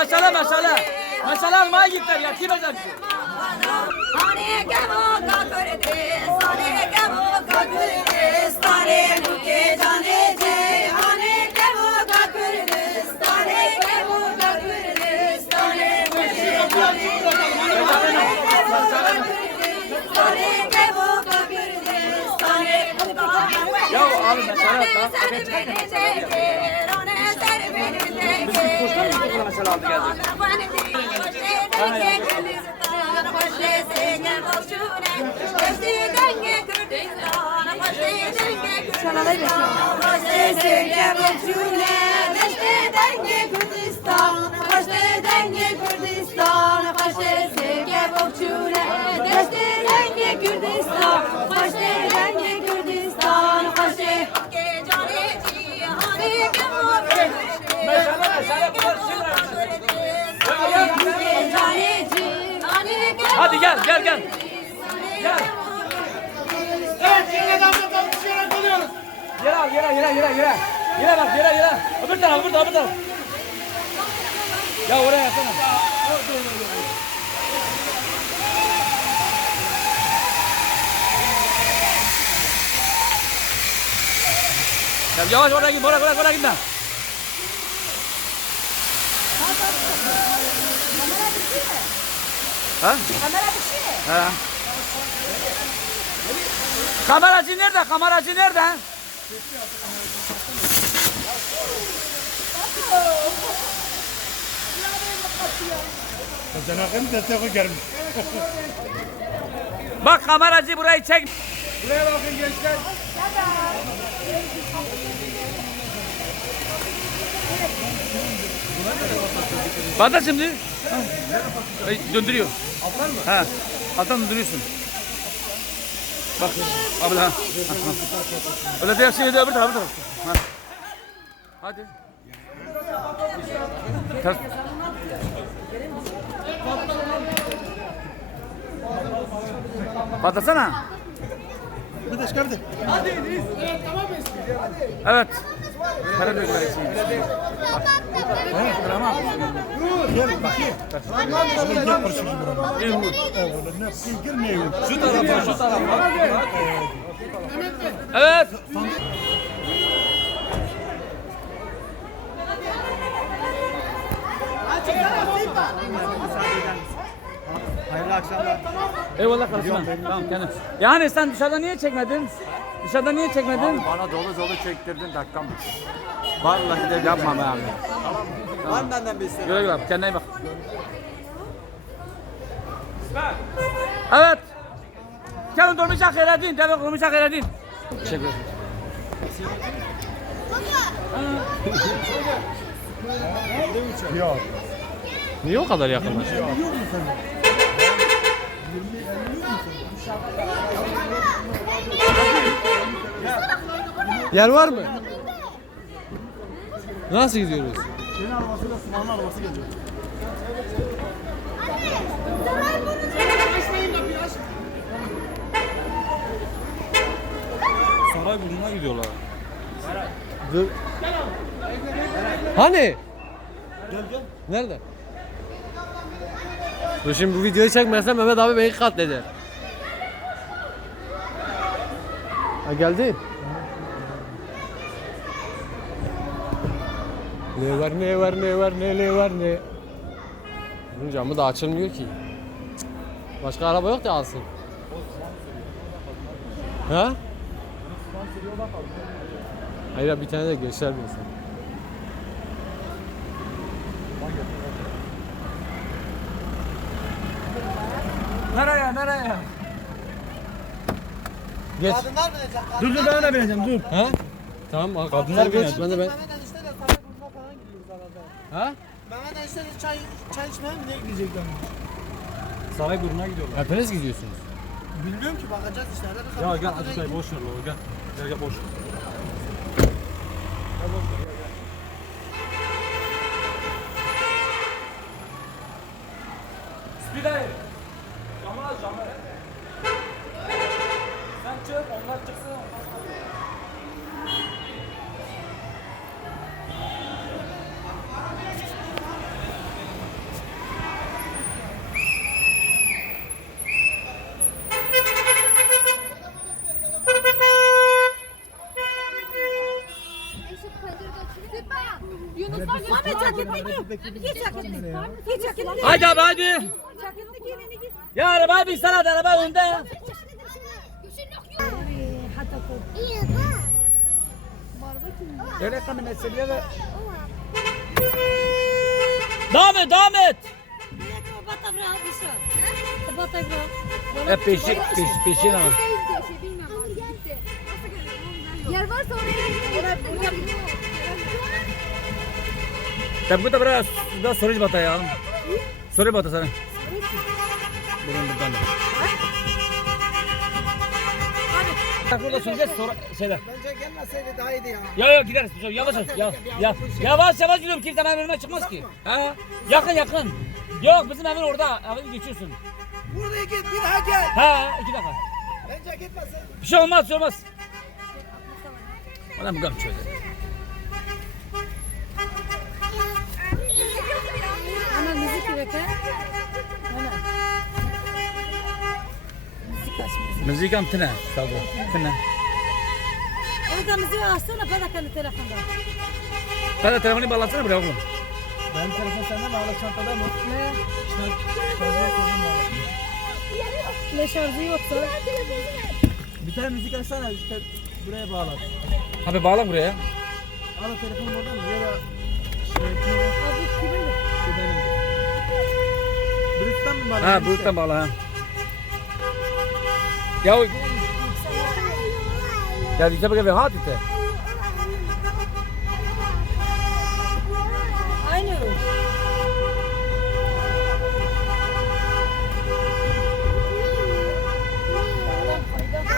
meşale meşale. Meşale almaya gittiler ya. Kim eder ki? Ya abi meşale biz bir kuştan mı bu meşale aldı geldik? Hadi gel gel gel. Gel. Evet şimdi damla dışarı kalıyoruz. Yere al yere. Yere bak yere. Öbür taraf öbür taraf. Ya oraya yatsana. Ya yavaş oraya git oraya gitme. Ha? Kamera düşüyor mu? Ha. Kameracı nerede? Cenab-ı destek gelmiş. Bak kameracı burayı çek. Buraya bakın gençler. Bana şimdi. Ha. Döndürüyor. Alttan mı? Ha. Alttan döndürüyorsun. Bak abla. Ha. Öyle değil şey öbür taraf. Ha. Hadi. Ters. Patlasana. Bir de çıkardı. Evet. Para döküler için. Tamam. Gel bakayım. Gel kurşun buraya. Gel ne yok? Şu tarafa. Evet. Hayırlı akşamlar. Eyvallah kardeşim. Tamam kendim. Yani sen dışarıda niye çekmedin? Bana dolu çektirdin dakikam. Vallahi de Yapma be abi. var mı benden bir isteğin? Güle güle. Kendine iyi bak. Evet. Gelin durmuşak eredin. Demek durmuşak eredin. Teşekkür ederim. Yok. Niye o kadar yakınlaşıyor? Yer var mı? Nasıl gidiyoruz? Senin arabasıyla Osman'ın arabası gelecek. Sarayburnu'na gidiyorlar. Dur. Hani? Gel. Nerede? Dur şimdi bu videoyu çekmezsem Mehmet abi beni katleder. Ha geldi. Ne var. Bunun camı da açılmıyor ki. Başka araba yok da alsın. Ha? Hayır bir tane de gençler binsin. Nereye? Geç. Dur ben de bineceğim dur. Ha? Tamam al. Kadınlar geç. Ben de ben. Mehmet enişteyle Sarayburnu'na falan gidiyoruz arada. Ha? Mehmet enişteyle çay içmeye mi ne gidecekler? Sarayburnu'na gidiyorlar. Hepiniz gidiyorsunuz. Bilmiyorum ki bakacağız işte. Ya gel hadi say boş ver baba gel. Gel boş ver. Bir de camı. Sen çık, onlar çıksın. Haydi abi haydi. Ya araba bir sana da araba önde ya. Öyle kanı meseleyle de. Devam et devam et. Hep peşin ama. Yer varsa oraya Tabi bu da biraz sorucu bata ya. Sorucu bata sana. Buradan buradan. Bak burada süreceğiz sonra şeyler. Bence gelmeseydi daha iyiydi ya. Ya gideriz. Yavaş yavaş gidiyorum. Kimse benim önüme çıkmaz ki. Ha? Yakın. Yok bizim evin orada. Evin geçiyorsun. Buraya git bir daha gel. Ha 2 dakika. Bence gitmesin. Bir şey olmaz. Adam bu kadar şöyle. Ana müzik üretir. Ana. Müzik açmış. Müzik am tine. Tabii. Tine. Orada müziği açsana para kendi telefonda. Ben de telefonu bağlatsana buraya oğlum. Benim telefon sende mi? Hala çantada mı? Ne? Şarjı koydum ben. Ne şarjı yoksa? Bir tane müzik açsana işte buraya bağla. Abi bağla buraya. Hala telefonum orada mı? Ya da Abi kimin? şu benim. Bluetooth'tan mı bağlı? Ha buluttan bağla ha. Ya dikkat bakayım hadi de.